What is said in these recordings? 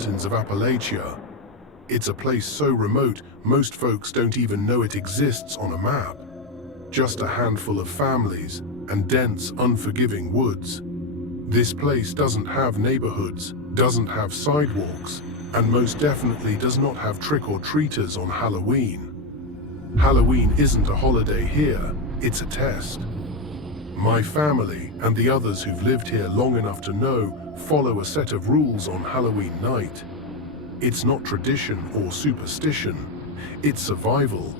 mountains of Appalachia. It's a place so remote, most folks don't even know it exists on a map. Just a handful of families and dense, unforgiving woods. This place doesn't have neighborhoods, doesn't have sidewalks, and most definitely does not have trick-or-treaters on Halloween. Halloween isn't a holiday here, it's a test. My family, and the others who've lived here long enough to know, follow a set of rules on Halloween night. It's not tradition or superstition, it's survival.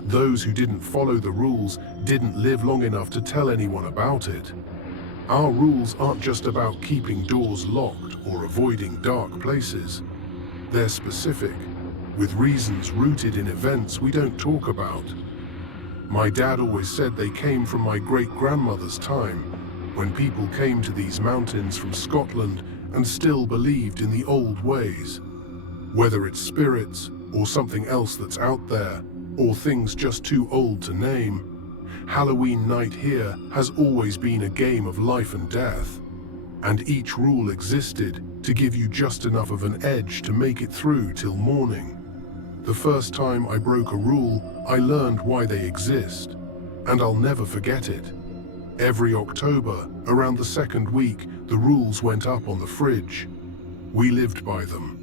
Those who didn't follow the rules didn't live long enough to tell anyone about it. Our rules aren't just about keeping doors locked or avoiding dark places. They're specific, with reasons rooted in events we don't talk about. My dad always said they came from my great-grandmother's time, when people came to these mountains from Scotland and still believed in the old ways. Whether it's spirits, or something else that's out there, or things just too old to name, Halloween night here has always been a game of life and death. And each rule existed to give you just enough of an edge to make it through till morning. The first time I broke a rule, I learned why they exist, and I'll never forget it. Every October, around the second week, the rules went up on the fridge. We lived by them.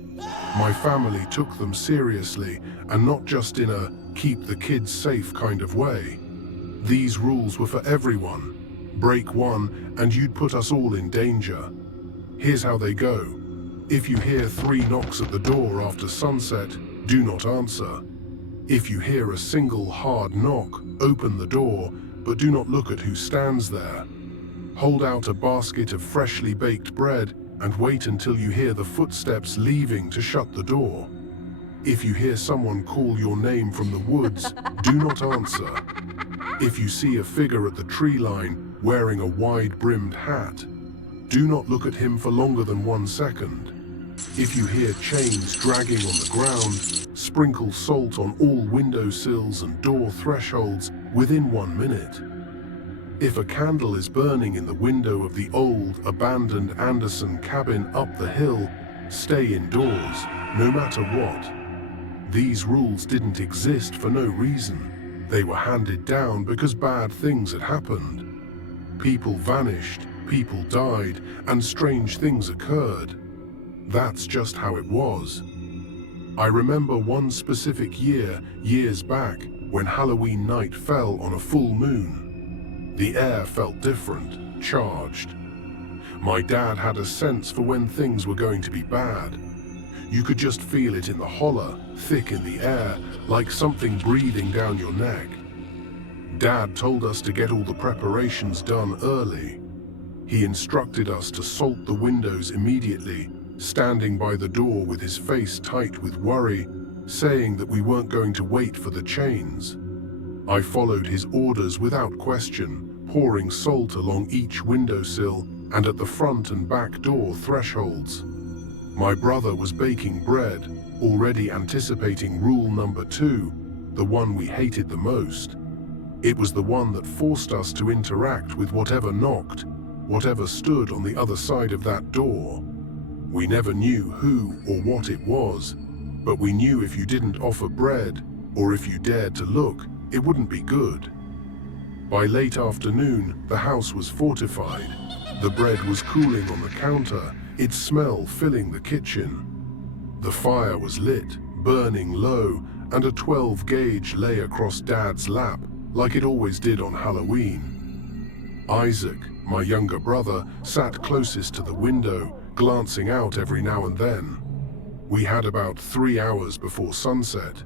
My family took them seriously, and not just in a keep the kids safe kind of way. These rules were for everyone. Break one, and you'd put us all in danger. Here's how they go. If you hear 3 knocks at the door after sunset, do not answer. If you hear a single hard knock, open the door, but do not look at who stands there. Hold out a basket of freshly baked bread and wait until you hear the footsteps leaving to shut the door. If you hear someone call your name from the woods, do not answer. If you see a figure at the tree line wearing a wide-brimmed hat, do not look at him for longer than 1 second. If you hear chains dragging on the ground, sprinkle salt on all windowsills and door thresholds within 1 minute. If a candle is burning in the window of the old, abandoned Anderson cabin up the hill, stay indoors, no matter what. These rules didn't exist for no reason. They were handed down because bad things had happened. People vanished, people died, and strange things occurred. That's just how it was. I remember one specific year, years back, when Halloween night fell on a full moon. The air felt different, charged. My dad had a sense for when things were going to be bad. You could just feel it in the holler, thick in the air, like something breathing down your neck. Dad told us to get all the preparations done early. He instructed us to salt the windows immediately, standing by the door with his face tight with worry, saying that we weren't going to wait for the chains. I followed his orders without question, pouring salt along each windowsill and at the front and back door thresholds. My brother was baking bread, already anticipating rule number 2, the one we hated the most. It was the one that forced us to interact with whatever knocked, whatever stood on the other side of that door. We never knew who or what it was, but we knew if you didn't offer bread, or if you dared to look, it wouldn't be good. By late afternoon, the house was fortified. The bread was cooling on the counter, its smell filling the kitchen. The fire was lit, burning low, and a 12-gauge lay across Dad's lap, like it always did on Halloween. Isaac, my younger brother, sat closest to the window, glancing out every now and then. We had about 3 hours before sunset.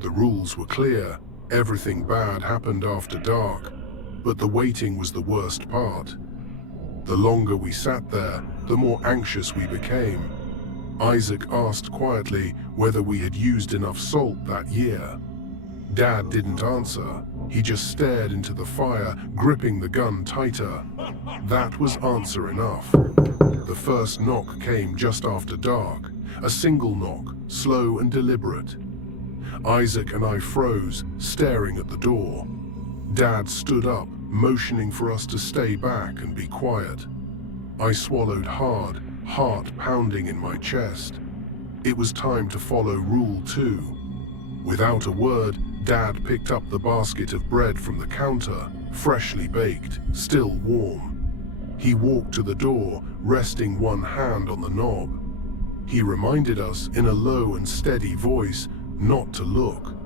The rules were clear, everything bad happened after dark, but the waiting was the worst part. The longer we sat there, the more anxious we became. Isaac asked quietly whether we had used enough salt that year. Dad didn't answer. He just stared into the fire, gripping the gun tighter. That was answer enough. The first knock came just after dark, a single knock, slow and deliberate. Isaac and I froze, staring at the door. Dad stood up, motioning for us to stay back and be quiet. I swallowed hard, heart pounding in my chest. It was time to follow Rule 2. Without a word, Dad picked up the basket of bread from the counter, freshly baked, still warm. He walked to the door, resting one hand on the knob. He reminded us in a low and steady voice not to look.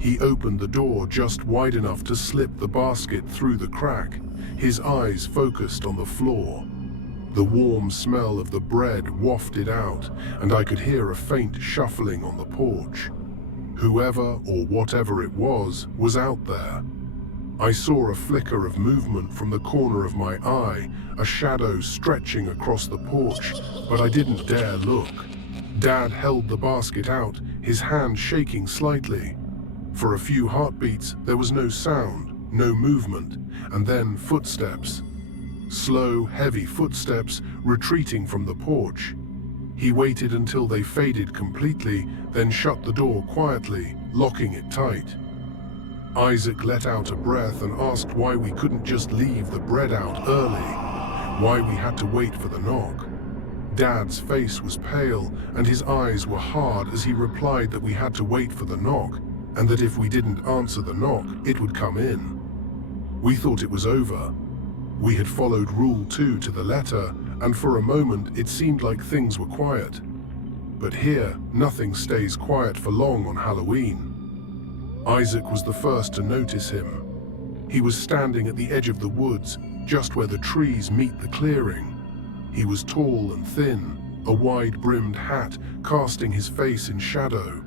He opened the door just wide enough to slip the basket through the crack, his eyes focused on the floor. The warm smell of the bread wafted out, and I could hear a faint shuffling on the porch. Whoever or whatever it was out there. I saw a flicker of movement from the corner of my eye, a shadow stretching across the porch, but I didn't dare look. Dad held the basket out, his hand shaking slightly. For a few heartbeats, there was no sound, no movement, and then footsteps. Slow, heavy footsteps retreating from the porch. He waited until they faded completely, then shut the door quietly, locking it tight. Isaac let out a breath and asked why we couldn't just leave the bread out early, why we had to wait for the knock. Dad's face was pale and his eyes were hard as he replied that we had to wait for the knock, and that if we didn't answer the knock, it would come in. We thought it was over. We had followed Rule 2 to the letter, and for a moment it seemed like things were quiet. But here, nothing stays quiet for long on Halloween. Isaac was the first to notice him. He was standing at the edge of the woods, just where the trees meet the clearing. He was tall and thin, a wide-brimmed hat casting his face in shadow.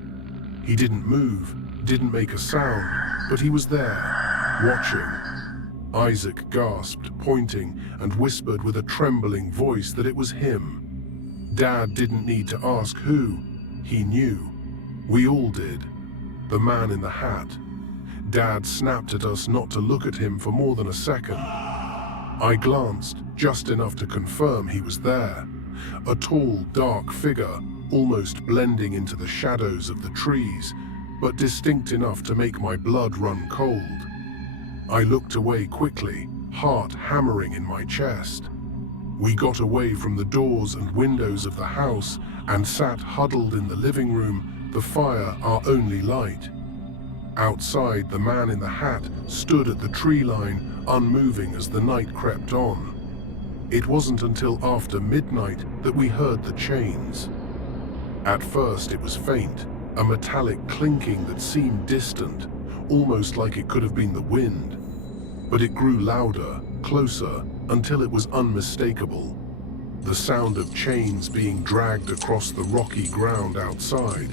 He didn't move, didn't make a sound, but he was there, watching. Isaac gasped, pointing, and whispered with a trembling voice that it was him. Dad didn't need to ask who. He knew. We all did. The man in the hat. Dad snapped at us not to look at him for more than a second. I glanced, just enough to confirm he was there. A tall, dark figure, almost blending into the shadows of the trees, but distinct enough to make my blood run cold. I looked away quickly, heart hammering in my chest. We got away from the doors and windows of the house and sat huddled in the living room, the fire our only light. Outside, the man in the hat stood at the tree line, unmoving as the night crept on. It wasn't until after midnight that we heard the chains. At first it was faint, a metallic clinking that seemed distant, almost like it could have been the wind. But it grew louder, closer, until it was unmistakable. The sound of chains being dragged across the rocky ground outside.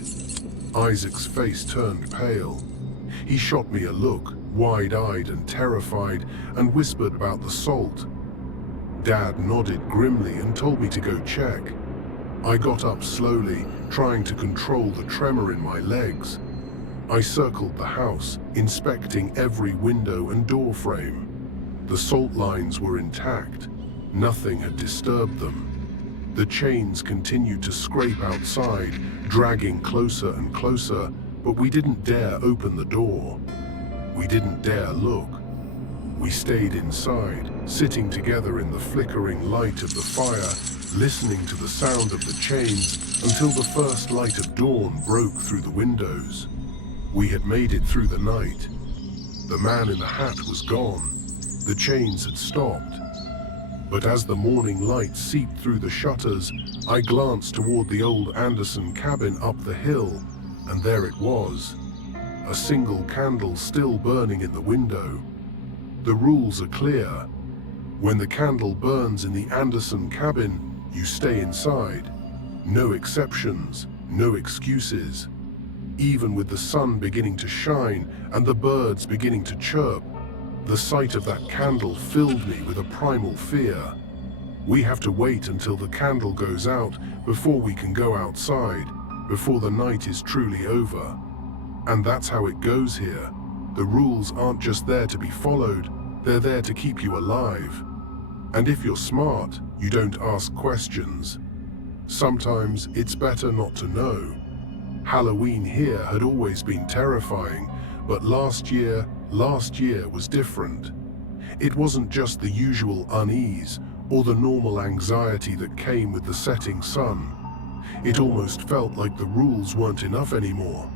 Isaac's face turned pale. He shot me a look, wide-eyed and terrified, and whispered about the salt. Dad nodded grimly and told me to go check. I got up slowly, trying to control the tremor in my legs. I circled the house, inspecting every window and door frame. The salt lines were intact. Nothing had disturbed them. The chains continued to scrape outside, dragging closer and closer, but we didn't dare open the door. We didn't dare look. We stayed inside, sitting together in the flickering light of the fire, listening to the sound of the chains until the first light of dawn broke through the windows. We had made it through the night. The man in the hat was gone. The chains had stopped. But as the morning light seeped through the shutters, I glanced toward the old Anderson cabin up the hill, and there it was. A single candle still burning in the window. The rules are clear. When the candle burns in the Anderson cabin, you stay inside. No exceptions, no excuses. Even with the sun beginning to shine and the birds beginning to chirp, the sight of that candle filled me with a primal fear. We have to wait until the candle goes out before we can go outside, before the night is truly over. And that's how it goes here. The rules aren't just there to be followed, they're there to keep you alive. And if you're smart, you don't ask questions. Sometimes it's better not to know. Halloween here had always been terrifying, but last year was different. It wasn't just the usual unease or the normal anxiety that came with the setting sun. It almost felt like the rules weren't enough anymore.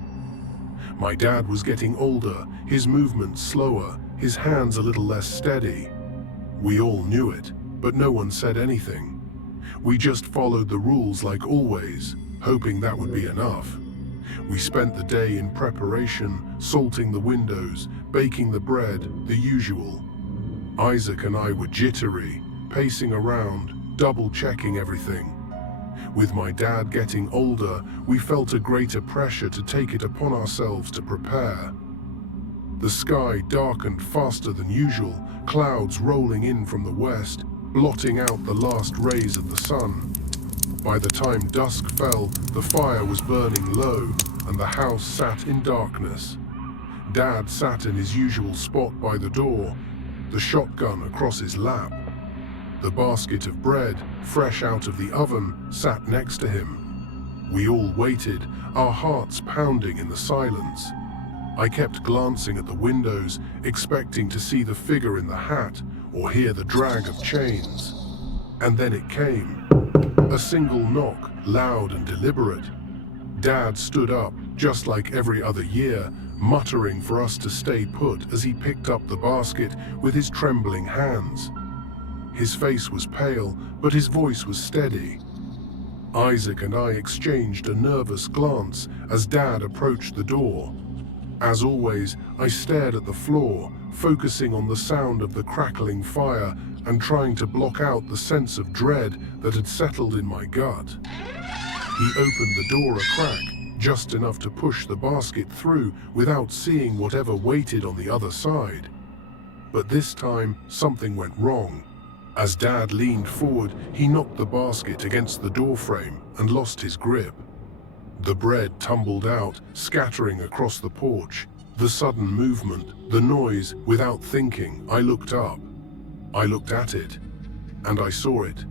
My dad was getting older, his movements slower, his hands a little less steady. We all knew it, but no one said anything. We just followed the rules like always, hoping that would be enough. We spent the day in preparation, salting the windows, baking the bread, the usual. Isaac and I were jittery, pacing around, double-checking everything. With my dad getting older, we felt a greater pressure to take it upon ourselves to prepare. The sky darkened faster than usual, clouds rolling in from the west, blotting out the last rays of the sun. By the time dusk fell, the fire was burning low, and the house sat in darkness. Dad sat in his usual spot by the door, the shotgun across his lap. The basket of bread, fresh out of the oven, sat next to him. We all waited, our hearts pounding in the silence. I kept glancing at the windows, expecting to see the figure in the hat or hear the drag of chains. And then it came. A single knock, loud and deliberate. Dad stood up, just like every other year, muttering for us to stay put as he picked up the basket with his trembling hands. His face was pale, but his voice was steady. Isaac and I exchanged a nervous glance as Dad approached the door. As always, I stared at the floor, focusing on the sound of the crackling fire and trying to block out the sense of dread that had settled in my gut. He opened the door a crack, just enough to push the basket through without seeing whatever waited on the other side. But this time, something went wrong. As Dad leaned forward, he knocked the basket against the doorframe and lost his grip. The bread tumbled out, scattering across the porch. The sudden movement, the noise, without thinking, I looked up. I looked at it, and I saw it.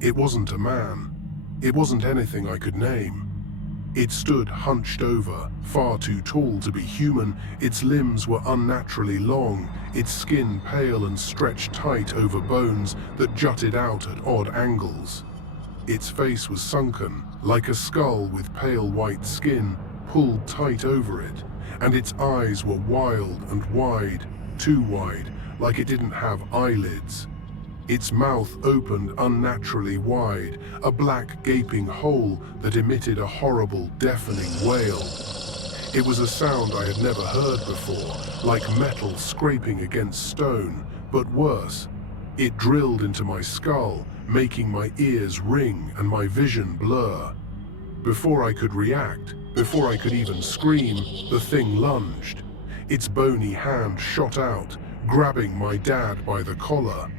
It wasn't a man. It wasn't anything I could name. It stood hunched over, far too tall to be human. Its limbs were unnaturally long, its skin pale and stretched tight over bones that jutted out at odd angles. Its face was sunken, like a skull with pale white skin pulled tight over it, and its eyes were wild and wide, too wide, like it didn't have eyelids. Its mouth opened unnaturally wide, a black gaping hole that emitted a horrible, deafening wail. It was a sound I had never heard before, like metal scraping against stone, but worse. It drilled into my skull, making my ears ring and my vision blur. Before I could react, before I could even scream, the thing lunged. Its bony hand shot out, grabbing my dad by the collar.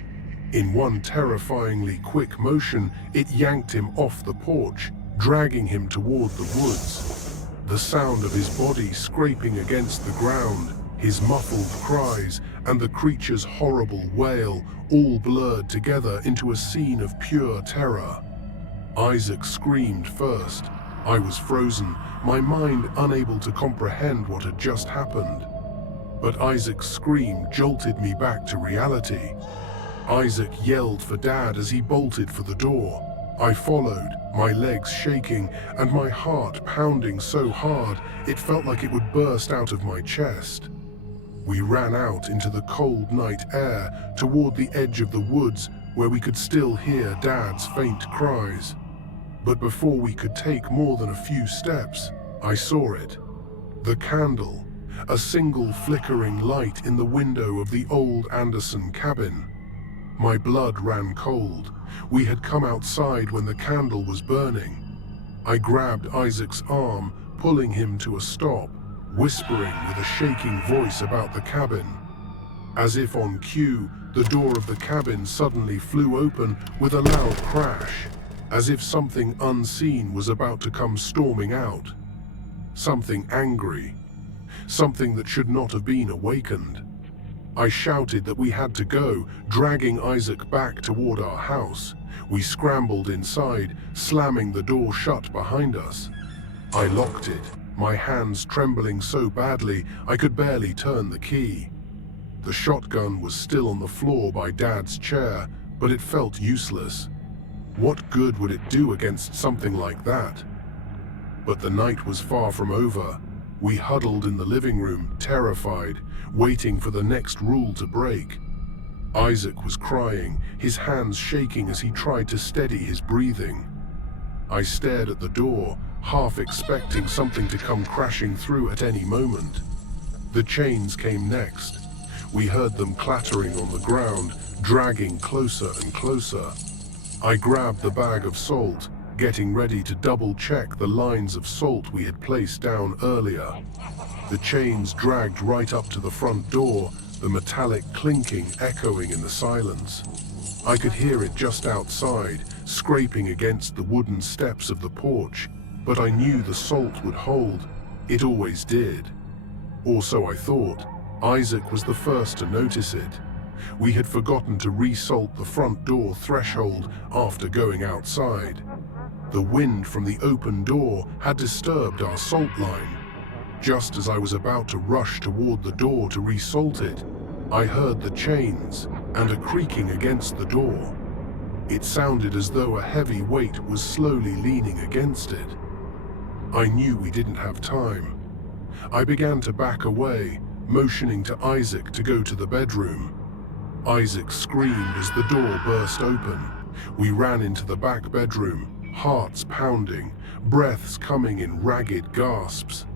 In one terrifyingly quick motion, it yanked him off the porch, dragging him toward the woods. The sound of his body scraping against the ground, his muffled cries, and the creature's horrible wail all blurred together into a scene of pure terror. Isaac screamed first. I was frozen, my mind unable to comprehend what had just happened. But Isaac's scream jolted me back to reality. Isaac yelled for Dad as he bolted for the door. I followed, my legs shaking and my heart pounding so hard it felt like it would burst out of my chest. We ran out into the cold night air toward the edge of the woods where we could still hear Dad's faint cries. But before we could take more than a few steps, I saw it. The candle, a single flickering light in the window of the old Anderson cabin. My blood ran cold. We had come outside when the candle was burning. I grabbed Isaac's arm, pulling him to a stop, whispering with a shaking voice about the cabin. As if on cue, the door of the cabin suddenly flew open with a loud crash, as if something unseen was about to come storming out. Something angry, something that should not have been awakened. I shouted that we had to go, dragging Isaac back toward our house. We scrambled inside, slamming the door shut behind us. I locked it, my hands trembling so badly I could barely turn the key. The shotgun was still on the floor by Dad's chair, but it felt useless. What good would it do against something like that? But the night was far from over. We huddled in the living room, terrified, waiting for the next rule to break. Isaac was crying, his hands shaking as he tried to steady his breathing. I stared at the door, half expecting something to come crashing through at any moment. The chains came next. We heard them clattering on the ground, dragging closer and closer. I grabbed the bag of salt, getting ready to double-check the lines of salt we had placed down earlier. The chains dragged right up to the front door, the metallic clinking echoing in the silence. I could hear it just outside, scraping against the wooden steps of the porch, but I knew the salt would hold. It always did. Or so I thought. Isaac was the first to notice it. We had forgotten to re-salt the front door threshold after going outside. The wind from the open door had disturbed our salt line. Just as I was about to rush toward the door to re-salt it, I heard the chains and a creaking against the door. It sounded as though a heavy weight was slowly leaning against it. I knew we didn't have time. I began to back away, motioning to Isaac to go to the bedroom. Isaac screamed as the door burst open. We ran into the back bedroom, hearts pounding, breaths coming in ragged gasps.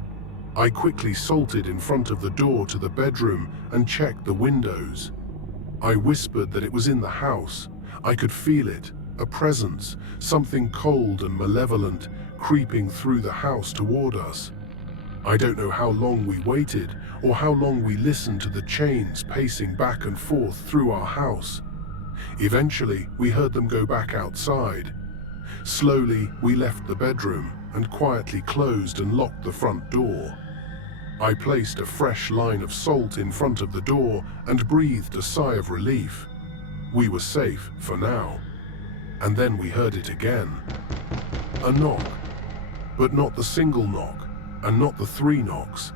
I quickly salted in front of the door to the bedroom and checked the windows. I whispered that it was in the house. I could feel it, a presence, something cold and malevolent, creeping through the house toward us. I don't know how long we waited, or how long we listened to the chains pacing back and forth through our house. Eventually, we heard them go back outside. Slowly, we left the bedroom and quietly closed and locked the front door. I placed a fresh line of salt in front of the door and breathed a sigh of relief. We were safe for now. And then we heard it again. A knock. But not the single knock, and not the 3 knocks.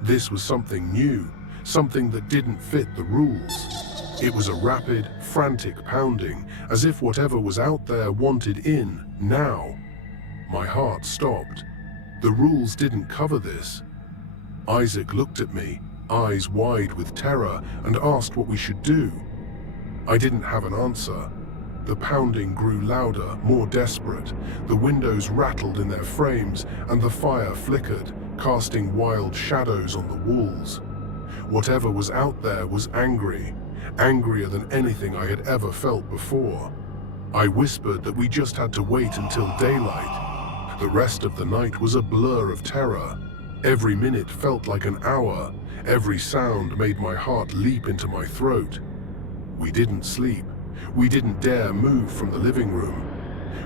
This was something new, something that didn't fit the rules. It was a rapid, frantic pounding, as if whatever was out there wanted in, now. My heart stopped. The rules didn't cover this. Isaac looked at me, eyes wide with terror, and asked what we should do. I didn't have an answer. The pounding grew louder, more desperate. The windows rattled in their frames, and the fire flickered, casting wild shadows on the walls. Whatever was out there was angry, angrier than anything I had ever felt before. I whispered that we just had to wait until daylight. The rest of the night was a blur of terror. Every minute felt like an hour. Every sound made my heart leap into my throat. We didn't sleep. We didn't dare move from the living room.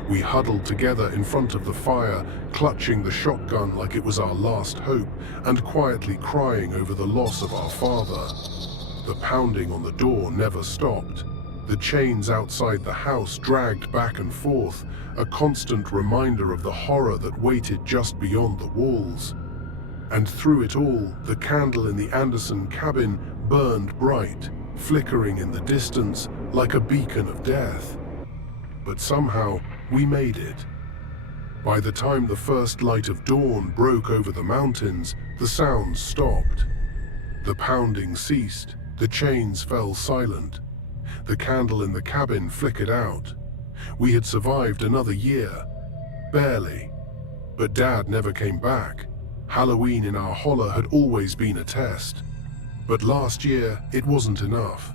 We huddled together in front of the fire, clutching the shotgun like it was our last hope, and quietly crying over the loss of our father. The pounding on the door never stopped. The chains outside the house dragged back and forth, a constant reminder of the horror that waited just beyond the walls. And through it all, the candle in the Anderson cabin burned bright, flickering in the distance like a beacon of death. But somehow, we made it. By the time the first light of dawn broke over the mountains, the sounds stopped. The pounding ceased, the chains fell silent. The candle in the cabin flickered out. We had survived another year. Barely. But Dad never came back. Halloween in our holler had always been a test. But last year, it wasn't enough.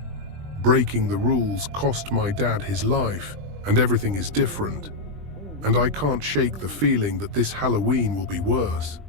Breaking the rules cost my dad his life, and everything is different. And I can't shake the feeling that this Halloween will be worse.